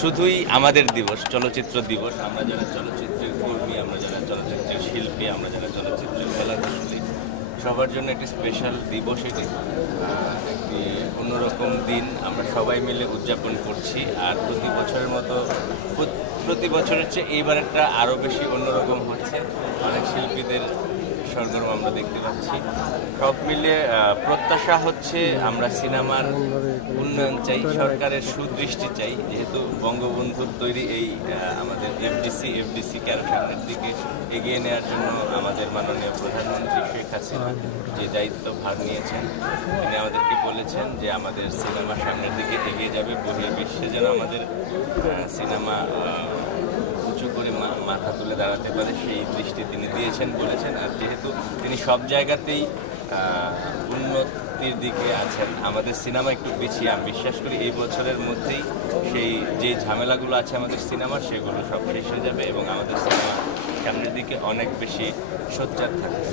শুধুই আমাদের দিবস, চলচ্চিত্র দিবস। আমরা যারা চলচ্চিত্রের কর্মী, আমরা যারা চলচ্চিত্রের শিল্পী, আমরা যারা চলচ্চিত্রের কলাকুশলী, সবার জন্য একটি স্পেশাল দিবস এটি। একটি অন্যরকম দিন আমরা সবাই মিলে উদযাপন করছি। আর প্রতি বছরের মতো প্রতি বছরের চেয়ে এইবার একটা আরও বেশি অন্যরকম হচ্ছে। অনেক শিল্পীদের সরগরম আমরা দেখতে পাচ্ছি। সব মিলে প্রত্যাশা হচ্ছে আমরা সিনেমার উন্নয়ন চাই, সরকারের সুদৃষ্টি চাই। যেহেতু বঙ্গবন্ধুর তৈরি এই আমাদের এফডিসিকে আরও সামনের দিকে এগিয়ে নেওয়ার জন্য আমাদের মাননীয় প্রধানমন্ত্রী শেখ হাসিনা যে দায়িত্ব ভার নিয়েছেন, তিনি আমাদেরকে বলেছেন যে আমাদের সিনেমা সামনের দিকে এগিয়ে যাবে, বহির্বিশ্বে যেন আমাদের সিনেমা উঁচু করে মাথা তুলে দাঁড়াতে পারে, সেই দৃষ্টি তিনি দিয়েছেন, বলেছেন। আর যেহেতু তিনি সব জায়গাতেই উন্নতির দিকে আছেন, আমাদের সিনেমা একটু পিছিয়ে, আমি বিশ্বাস করি এই বছরের মধ্যেই সেই যে ঝামেলাগুলো আছে আমাদের সিনেমার, সেগুলো সব শেষ হয়ে যাবে এবং আমাদের সিনেমা সামনের দিকে অনেক বেশি সোচ্চার থাকবে।